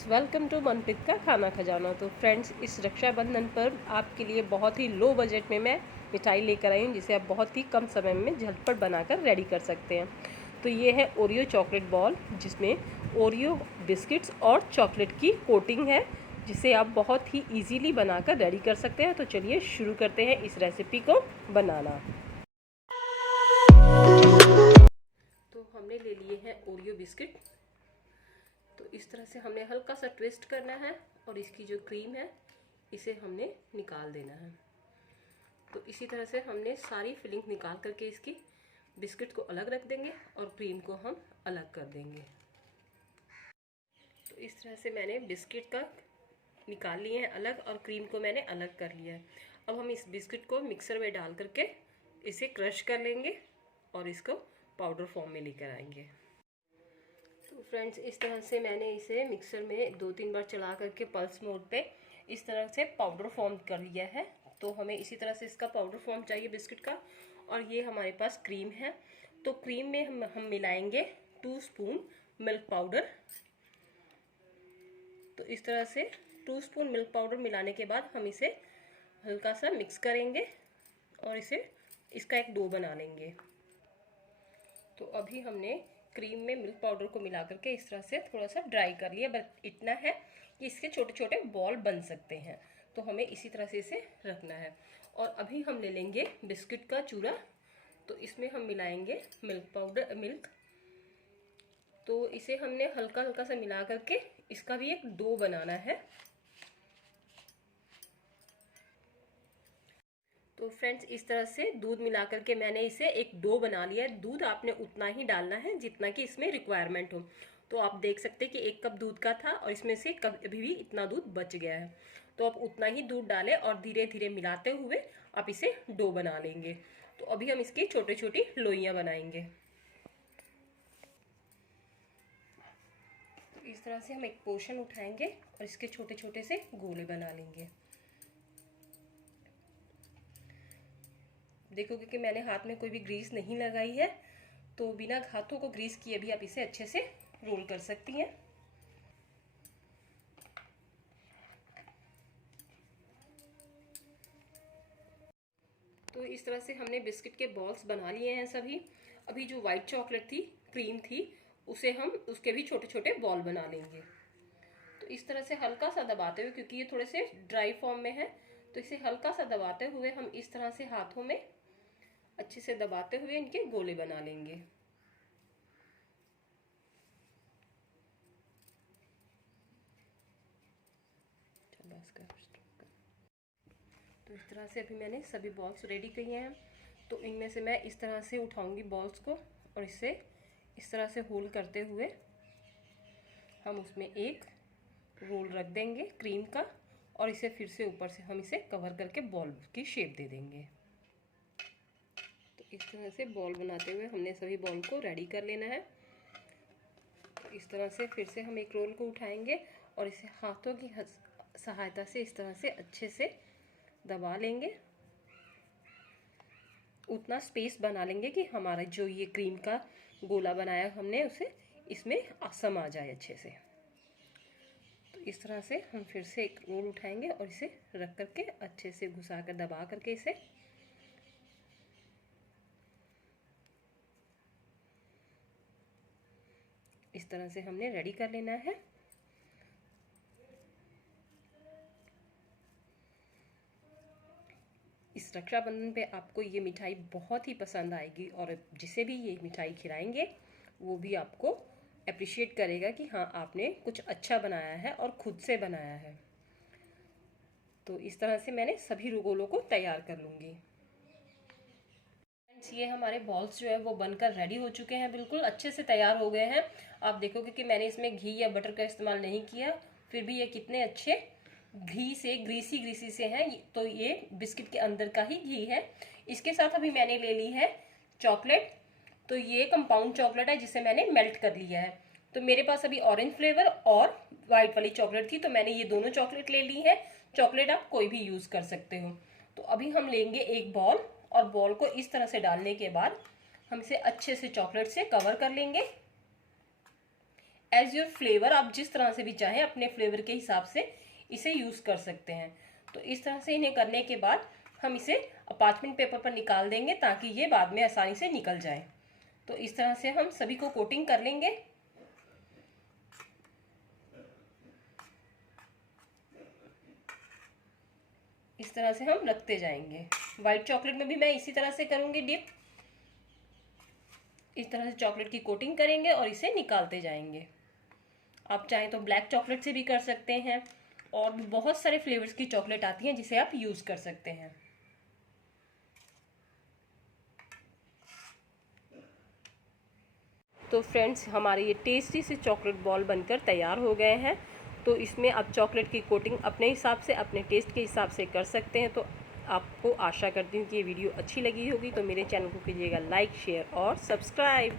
Friends, welcome to Manpreet का खाना खजाना। तो फ्रेंड्स, इस रक्षाबंधन पर आपके लिए बहुत ही लो बजट में मैं मिठाई लेकर आई हूँ, जिसे आप बहुत ही कम समय में झटपट बनाकर रेडी कर सकते हैं। तो ये है ओरियो चॉकलेट बॉल, जिसमें ओरियो बिस्किट्स और चॉकलेट की कोटिंग है, जिसे आप बहुत ही इजीली बनाकर रेडी कर सकते हैं। तो चलिए शुरू करते हैं इस रेसिपी को बनाना। तो हमने ले लिए हैं ओरियो बिस्किट। तो इस तरह से हमने हल्का सा ट्विस्ट करना है और इसकी जो क्रीम है इसे हमने निकाल देना है। तो इसी तरह से हमने सारी फिलिंग निकाल करके इसकी बिस्किट को अलग रख देंगे और क्रीम को हम अलग कर देंगे। तो इस तरह से मैंने बिस्किट का निकाल लिए हैं अलग और क्रीम को मैंने अलग कर लिया है। अब हम इस बिस्किट को मिक्सर में डाल करके इसे क्रश कर लेंगे और इसको पाउडर फॉर्म में लेकर आएंगे। तो फ्रेंड्स, इस तरह से मैंने इसे मिक्सर में 2-3 बार चला करके पल्स मोड पे इस तरह से पाउडर फॉर्म कर लिया है। तो हमें इसी तरह से इसका पाउडर फॉर्म चाहिए बिस्किट का। और ये हमारे पास क्रीम है। तो क्रीम में हम मिलाएंगे 2 स्पून मिल्क पाउडर। तो इस तरह से 2 स्पून मिल्क पाउडर मिलाने के बाद हम इसे हल्का सा मिक्स करेंगे और इसका एक डो बना लेंगे। तो अभी हमने क्रीम में मिल्क पाउडर को मिला करके इस तरह से थोड़ा सा ड्राई कर लिया, बस इतना है कि इसके छोटे छोटे बॉल बन सकते हैं। तो हमें इसी तरह से इसे रखना है। और अभी हम ले लेंगे बिस्किट का चूरा। तो इसमें हम मिलाएंगे मिल्क। तो इसे हमने हल्का हल्का सा मिला करके इसका भी एक डो बनाना है। तो फ्रेंड्स, इस तरह से दूध मिला करके मैंने इसे एक डो बना लिया है। दूध आपने उतना ही डालना है जितना कि इसमें रिक्वायरमेंट हो। तो आप देख सकते हैं कि 1 कप दूध का था और इसमें से अभी भी इतना दूध बच गया है। तो आप उतना ही दूध डालें और धीरे धीरे मिलाते हुए आप इसे डो बना लेंगे। तो अभी हम इसकी छोटी छोटी लोइयां बनाएंगे। तो इस तरह से हम एक पोर्शन उठाएंगे और इसके छोटे छोटे से गोले बना लेंगे। देखोगे कि मैंने हाथ में कोई भी ग्रीस नहीं लगाई है। तो बिना हाथों को ग्रीस किए भी आप इसे अच्छे से रोल कर सकती हैं। तो इस तरह से हमने बिस्किट के बॉल्स बना लिए हैं सभी। अभी जो व्हाइट चॉकलेट थी, क्रीम थी, उसे हम उसके भी छोटे छोटे बॉल बना लेंगे। तो इस तरह से हल्का सा दबाते हुए, क्योंकि ये थोड़े से ड्राई फॉर्म में है, तो इसे हल्का सा दबाते हुए हम इस तरह से हाथों में अच्छे से दबाते हुए इनके गोले बना लेंगे। तो इस तरह से अभी मैंने सभी बॉल्स रेडी किए हैं। तो इनमें से मैं इस तरह से उठाऊंगी बॉल्स को और इसे इस तरह से होल करते हुए हम उसमें एक रोल रख देंगे क्रीम का और इसे फिर से ऊपर से हम इसे कवर करके बॉल की शेप दे देंगे। तो इस तरह से बॉल बनाते हुए हमने सभी बॉल को रेडी कर लेना है। तो इस तरह से फिर से हम एक रोल को उठाएंगे और इसे हाथों की सहायता से इस तरह से अच्छे से दबा लेंगे। उतना स्पेस बना लेंगे कि हमारा जो ये क्रीम का गोला बनाया हमने उसे इसमें समा जाए अच्छे से। तो इस तरह से हम फिर से एक रोल उठाएंगे और इसे रख करके अच्छे से घुसा कर दबा करके इसे इस तरह से हमने रेडी कर लेना है। इस रक्षाबंधन पे आपको ये मिठाई बहुत ही पसंद आएगी और जिसे भी ये मिठाई खिलाएंगे वो भी आपको अप्रिशिएट करेगा कि हाँ, आपने कुछ अच्छा बनाया है और खुद से बनाया है। तो इस तरह से मैंने सभी गोलों को तैयार कर लूँगी। ये हमारे बॉल्स जो है वो बनकर रेडी हो चुके हैं, बिल्कुल अच्छे से तैयार हो गए हैं। आप देखोगे कि मैंने इसमें घी या बटर का इस्तेमाल नहीं किया, फिर भी ये कितने अच्छे घी से ग्रीसी से हैं। तो ये बिस्किट के अंदर का ही घी है। इसके साथ अभी मैंने ले ली है चॉकलेट। तो ये कंपाउंड चॉकलेट है जिसे मैंने मेल्ट कर लिया है। तो मेरे पास अभी ऑरेंज फ्लेवर और वाइट वाली चॉकलेट थी, तो मैंने ये दोनों चॉकलेट ले ली है। चॉकलेट आप कोई भी यूज कर सकते हो। तो अभी हम लेंगे एक बॉल और बॉल को इस तरह से डालने के बाद हम इसे अच्छे से चॉकलेट से कवर कर लेंगे। एज योर फ्लेवर, आप जिस तरह से भी चाहें अपने फ्लेवर के हिसाब से इसे यूज़ कर सकते हैं। तो इस तरह से इन्हें करने के बाद हम इसे पार्चमेंट पेपर पर निकाल देंगे ताकि ये बाद में आसानी से निकल जाए। तो इस तरह से हम सभी को कोटिंग कर लेंगे। इस तरह से हम रखते जाएंगे। वाइट चॉकलेट में भी मैं इसी तरह से करूंगी डिप। इस तरह से चॉकलेट की कोटिंग करेंगे और इसे निकालते जाएंगे। आप चाहें तो ब्लैक चॉकलेट से भी कर सकते हैं, और भी बहुत सारे फ्लेवर्स की चॉकलेट आती हैं जिसे आप यूज़ कर सकते हैं। तो फ्रेंड्स, हमारे ये टेस्टी से चॉकलेट बॉल बनकर तैयार हो गए हैं। तो इसमें आप चॉकलेट की कोटिंग अपने हिसाब से, अपने टेस्ट के हिसाब से कर सकते हैं। तो आपको आशा करती हूँ कि ये वीडियो अच्छी लगी होगी। तो मेरे चैनल को कीजिएगा लाइक, शेयर और सब्सक्राइब।